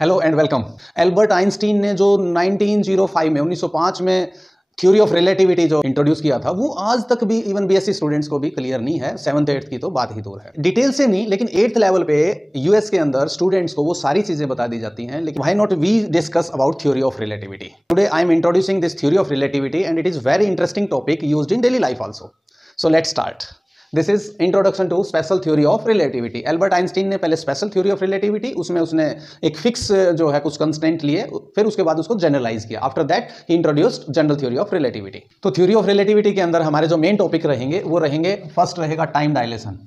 Hello and welcome. Albert Einstein ने जो 1905 में थ्योरी ऑफ रिलेटिविटी जो इंट्रोड्यूस किया था, वो आज तक भी इवन बीएससी स्टूडेंट्स को भी क्लियर नहीं है। 7th 8th की तो बात ही दूर है, डिटेल से नहीं, लेकिन 8th लेवल पे यूएस के अंदर स्टूडेंट्स को वो सारी चीजें बता दी जाती हैं। लेकिन why not we discuss about theory of relativity? Today I am introducing this theory of relativity and it is very interesting topic used in daily life also. So let's start. This is introduction to special theory of relativity. Albert Einstein ने पहले special theory of relativity, उसमें उसने एक fix जो है कुछ constant लिए, फिर उसके बाद उसको जनरलाइज किया। After that he introduced general theory of relativity. तो थ्योरी ऑफ रिलेटिविटी के अंदर हमारे जो मेन टॉपिक रहेंगे वो रहेंगे, फर्स्ट रहेगा time dilation.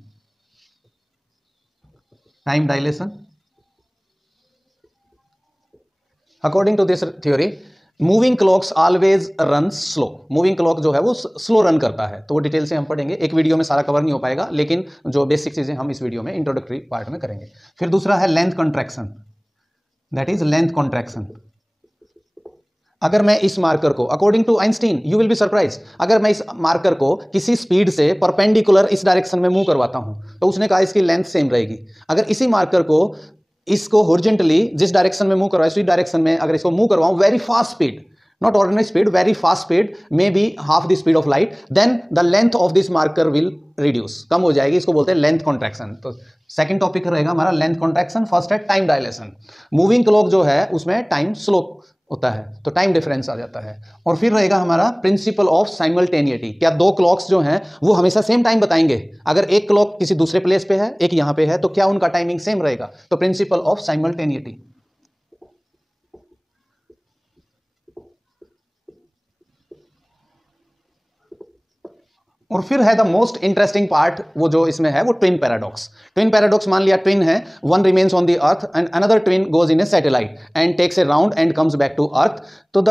Time dilation according to this theory, moving clocks always run slow. Moving clock जो है वो स्लो रन करता है, तो वो डिटेल से हम पढ़ेंगे। एक वीडियो में सारा कवर नहीं हो पाएगा, लेकिन जो बेसिक चीजें हम इस वीडियो में इंट्रोडक्टरी पार्ट में करेंगे। फिर दूसरा है length contraction, that is length contraction. अगर मैं इस मार्कर को, according to Einstein, you will be surprise, अगर मैं इस मार्कर को किसी स्पीड से परपेंडिकुलर इस डायरेक्शन में मूव करवाता हूं, तो उसने कहा इसकी लेंथ सेम रहेगी। अगर इसी मार्कर को इसको हॉरिजॉन्टली जिस डायरेक्शन में मूव करवाए, उसी डायरेक्शन में अगर इसको मूव करवाऊं, very fast speed, not ordinary speed, very fast speed, may be half the speed of light, then the length of this marker will reduce, कम हो जाएगी। इसको बोलते हैं लेंथ कॉन्ट्रैक्शन। तो सेकंड टॉपिक रहेगा हमारा लेंथ कॉन्ट्रैक्शन। फर्स्ट है टाइम डायलेशन। मूविंग क्लॉक जो है उसमें टाइम स्लो होता है, तो टाइम डिफरेंस आ जाता है। और फिर रहेगा हमारा प्रिंसिपल ऑफ साइमल्टेनिटी। क्या दो क्लॉक्स जो हैं वो हमेशा सेम टाइम बताएंगे? अगर एक क्लॉक किसी दूसरे प्लेस पे है, एक यहां पे है, तो क्या उनका टाइमिंग सेम रहेगा? तो प्रिंसिपल ऑफ साइमल्टेनिटी। और फिर है द मोस्ट इंटरेस्टिंग पार्ट, वो जो इसमें है वो ट्विन पैराडॉक्स। ट्विन पैराडॉक्स, मान लिया ट्विन है, one remains on the earth and another twin goes in a satellite and takes a round and comes back to earth. तो the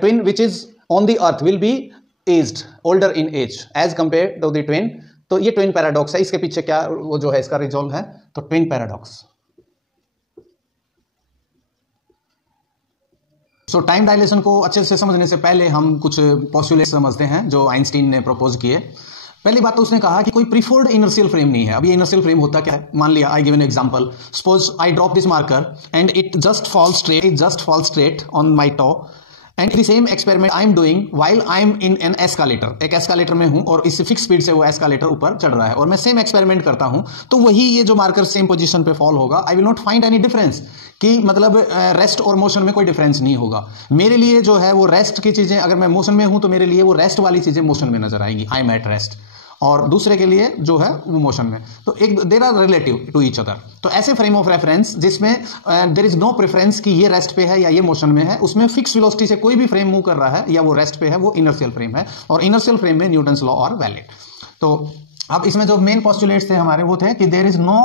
twin which is on the earth will be aged, older in age age compare to the twin. तो ये twin paradox है। इसके पीछे क्या वो जो है इसका रिजॉल्व है, तो ट्विन पैराडॉक्स। सो टाइम डायलेशन को अच्छे से समझने से पहले हम कुछ पोस्टुलेट समझते हैं जो आइंस्टीन ने प्रपोज किए। पहली बात तो उसने कहा कि कोई प्रीफर्ड इनर्शियल फ्रेम नहीं है। अब ये इनर्शियल फ्रेम होता क्या है? मान लिया, I give an example, suppose I drop this marker and it just fall straight on my toe, and the same experiment I am doing while I am in an escalator. एक escalator में हूं और इस fix speed से वो escalator ऊपर चढ़ रहा है, और मैं सेम एक्सपेरिमेंट करता हूं, तो वही ये जो मार्कर सेम पोजीशन पे फॉल होगा। I will not find any difference, कि मतलब रेस्ट और मोशन में कोई डिफरेंस नहीं होगा। मेरे लिए जो है वो रेस्ट की चीजें, अगर मैं मोशन में हूं तो मेरे लिए वो रेस्ट वाली चीजें मोशन में नजर आएंगी, आई एम एट रेस्ट, और दूसरे के लिए जो है वो मोशन में। तो एक there are relative to each other. तो ऐसे फ्रेम ऑफ रेफरेंस जिसमें देयर इज नो प्रेफरेंस कि ये रेस्ट पे है या ये मोशन में है, उसमें फिक्स वेलोसिटी से कोई भी फ्रेम मूव कर रहा है या वो रेस्ट पे है, वो इनर्शियल फ्रेम है। और इनर्शियल फ्रेम में न्यूटन्स लॉ आर वैलिड। तो अब इसमें जो मेन पोस्टुलेट्स थे हमारे वो थे कि there is no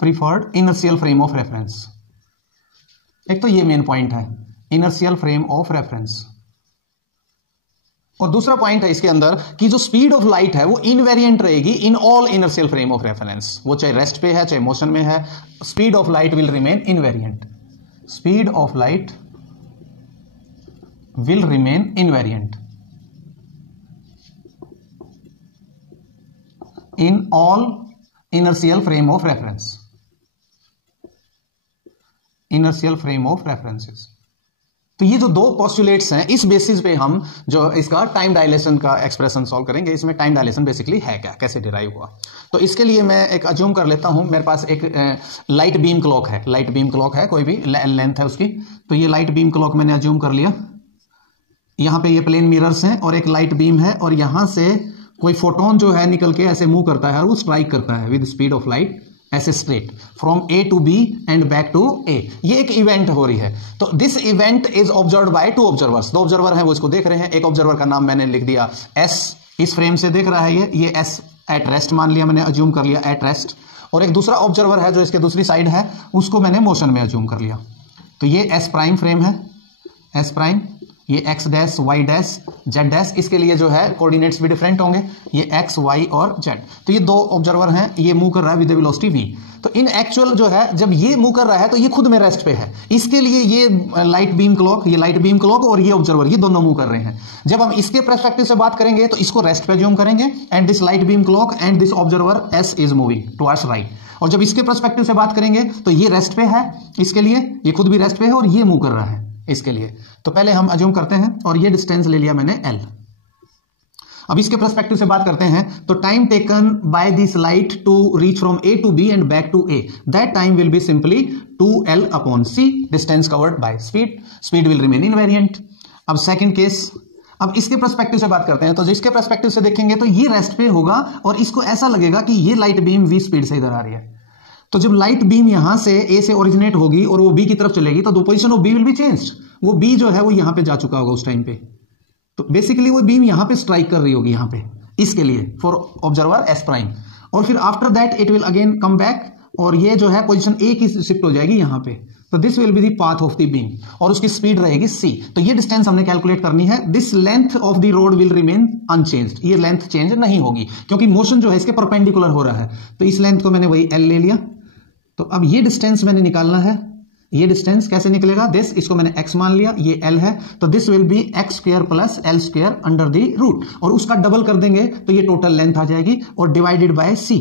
preferred inertial frame of reference. एक तो ये मेन पॉइंट है, इनर्शियल फ्रेम ऑफ रेफरेंस। और दूसरा पॉइंट है इसके अंदर कि जो स्पीड ऑफ लाइट है वो इनवेरिएंट रहेगी in all inertial frame of reference. वो चाहे रेस्ट पे है चाहे मोशन में है, speed of light will remain invariant. Speed of light will remain invariant in all inertial frame of reference. Inertial frame of references. तो ये जो दो पोस्टुलेट्स हैं, इस बेसिस पे हम जो इसका टाइम डायलेशन का एक्सप्रेशन सॉल्व करेंगे। इसमें टाइम डायलेशन बेसिकली है क्या, कैसे डिराइव हुआ। तो इसके लिए मैं एक अज्यूम कर लेता हूं, मेरे पास एक लाइट बीम क्लॉक है। लाइट बीम क्लॉक है, कोई भी लेंथ है उसकी। तो ये लाइट बीम क्लॉक मैंने अज्यूम कर लिया। यहां पे ये प्लेन मिरर्स हैं और एक लाइट बीम है, और यहां से कोई फोटोन जो है निकल के ऐसे मूव करता है और वो स्ट्राइक करता है विद स्पीड ऑफ लाइट ऐसे straight from A to B and back to A. ये एक इवेंट हो रही है। तो this event is observed by two observers. दो ऑब्जर्वर हैं, वो इसको देख रहे हैं। एक ऑब्जर्वर का नाम मैंने लिख दिया एस, इस फ्रेम से देख रहा है ये एस एट रेस्ट मान लिया, मैंने अज्यूम कर लिया एट रेस्ट। और एक दूसरा ऑब्जर्वर है जो इसके दूसरी साइड है, उसको मैंने मोशन में अज्यूम कर लिया। तो ये एस प्राइम फ्रेम है, एस प्राइम, ये X dash Y dash Z dash, इसके लिए जो है कोऑर्डिनेट्स भी डिफरेंट होंगे, ये एक्स वाई और जेड। तो ये दो ऑब्जर्वर हैं, ये मूव कर रहा है विद वेलोसिटी v। तो इन एक्चुअल जो है जब ये मूव कर रहा है तो ये खुद में रेस्ट पे है, इसके लिए ये लाइट बीम क्लॉक, ये लाइट बीम क्लॉक और ये ऑब्जर्वर, ये दोनों मूव कर रहे हैं। जब हम इसके पर्सपेक्टिव से बात करेंगे तो इसको रेस्ट पे ज्यूम करेंगे, and this light beam clock and this observer S is moving towards right. और जब इसके पर्सपेक्टिव से बात करेंगे तो ये रेस्ट पे है, इसके लिए ये खुद भी रेस्ट पे है और ये मूव कर रहा है इसके लिए। तो पहले हम अज्यूम करते हैं और ये डिस्टेंस ले लिया मैंने l। अब इसके पर्सपेक्टिव से बात करते हैं तो time taken by this light to reach from a to b and back to a, that time will be simply 2l upon c, distance covered by speed will remain invariant. अब second case, अब इसके perspective से बात करते हैं तो जिसके perspective से देखेंगे तो ये रेस्ट पे होगा और इसको ऐसा लगेगा कि ये लाइट बीम v स्पीड से इधर आ रही है। तो जब लाइट बीम यहां से a से ओरिजिनेट होगी और वो b की तरफ चलेगी तो the position of b will be changed. वो b जो है वो यहां पे जा चुका होगा उस टाइम पे, तो बेसिकली वो बीम यहां पे स्ट्राइक कर रही होगी यहां पे इसके लिए फॉर ऑब्जर्वर s प्राइम, और फिर after that it will again come back और ये जो है पोजीशन a की शिफ्ट हो जाएगी यहां पे। तो this will be the path of the beam और उसकी स्पीड रहेगी c। तो ये डिस्टेंस हमने कैलकुलेट करनी है। This length of the road will remain unchanged, ये लेंथ चेंज नहीं होगी क्योंकि मोशन जो है इसके परपेंडिकुलर हो रहा है। तो इस लेंथ को मैंने वही l ले लिया। तो अब ये डिस्टेंस मैंने निकालना है, ये डिस्टेंस कैसे निकलेगा, दिस, इसको मैंने x मान लिया, ये l है, तो this will be x square plus l square under the root, और उसका डबल कर देंगे तो ये टोटल लेंथ आ जाएगी और डिवाइडेड बाय c।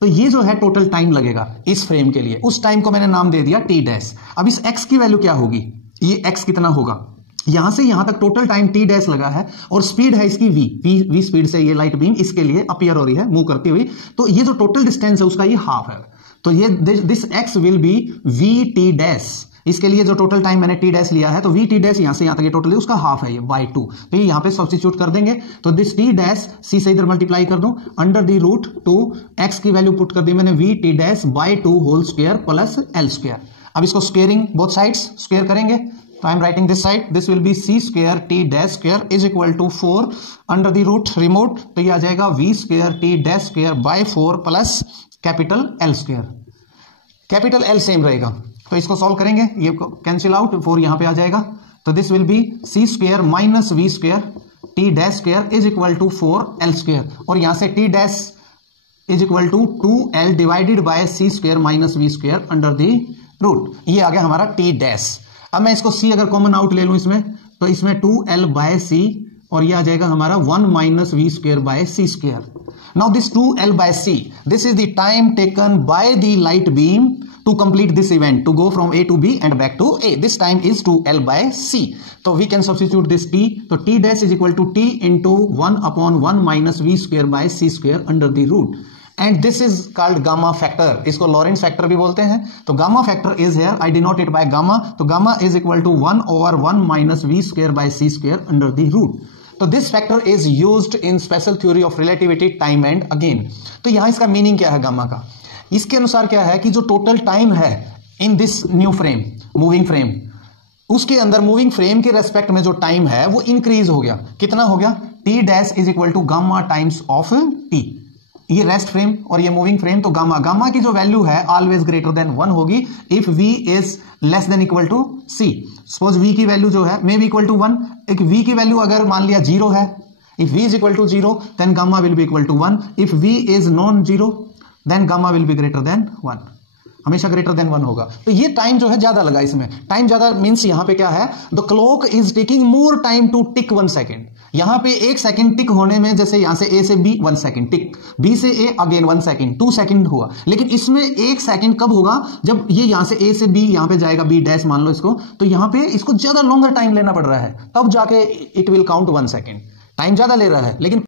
तो ये जो है टोटल टाइम लगेगा इस फ्रेम के लिए, उस टाइम को मैंने नाम दे दिया t डैश। अब इस x की वैल्यू क्या होगी, ये x कितना होगा, यहां से यहां तक टोटल टाइम t डैश लगा है और स्पीड है इसकी v स्पीड से ये लाइट बीम इसके लिए अपीयर हो रही है मूव करती हुई। तो ये जो टोटल डिस्टेंस है उसका ये हाफ है। तो ये this x will be v t dash, इसके लिए जो टोटल टाइम मैंने t डैश लिया है तो v t डैश यहां से यहां तक ये टोटल उसका हाफ है, ये बाय 2। तो ये यहां पे सब्स्टिट्यूट कर देंगे तो दिस t डैश c से इधर मल्टीप्लाई कर दूं अंडर द रूट 2, x की वैल्यू पुट कर दी मैंने v t dash by 2 whole square plus l square. अब इसको स्क्वेयरिंग बोथ साइड्स स्क्वायर करेंगे तो I am writing this side, this will be c square t dash square is equal to 4 under the root remote, तो ये आ जाएगा v square t dash square by 4 plus capital l square. Capital L same रहेगा तो इसको solve करेंगे, ये cancel out, 4 यहां पे आ जाएगा। तो this will be c square minus v square t dash square is equal to 4l square, और यहां से t dash is equal to 2l divided by c square minus v square under the root, ये आ गया हमारा t dash. अब मैं इसको c अगर कॉमन आउट ले लूं इसमें तो इसमें 2l बाय c और ये आ जाएगा हमारा 1 minus v square by c square. Now this 2l by c, this is the time taken by the light beam to complete this event, to go from A to B and back to A. This time is 2L by C. So we can substitute this T. So T dash is equal to T into 1 upon 1 minus V square by C square under the root. And this is called gamma factor. इसको लॉरेंट्ज factor भी बोलते हैं। तो gamma factor is here, I denote it by gamma. तो gamma is equal to 1 over 1 minus V square by C square under the root. तो this factor is used in special theory of relativity, time and again. तो यहाँ इसका meaning क्या है gamma का, इसके अनुसार क्या है कि जो टोटल टाइम है in this new frame, moving frame, उसके अंदर मूविंग फ्रेम के रेस्पेक्ट में जो टाइम है वो इंक्रीज हो गया। कितना हो गया, T dash is equal to gamma times of T. ये रेस्ट फ्रेम और ये मूविंग फ्रेम, तो गामा की जो वैल्यू है ऑलवेज ग्रेटर देन 1 होगी if v is less than equal to c। Suppose v की वैल्यू जो है मे बी इक्वल टू 1, एक v की वैल्यू अगर मान लिया 0 है, if v is equal to 0 then gamma will be equal to 1, if v is non 0 then gamma will be greater than 1, हमेशा ग्रेटर देन 1 होगा। तो ये टाइम जो है ज्यादा लगा, इसमें टाइम ज्यादा मींस यहां पे क्या है, the clock is taking more time to tick 1 second. यहां पे 1 सेकेंड टिक होने में, जैसे यहां से a से b 1 सेकेंड टिक, b से a अगेन 1 सेकेंड, 2 सेकेंड हुआ। लेकिन इसमें 1 सेकेंड कब होगा, जब ये यहां से a से b यहां पे जाएगा, b डैश मान लो इसको, तो यहां पे इसको ज्यादा लॉन्गर टाइम लेना पड़ रहा है, तब जाके it will count 1 second, time ज्यादा ले रहा है। लेकिन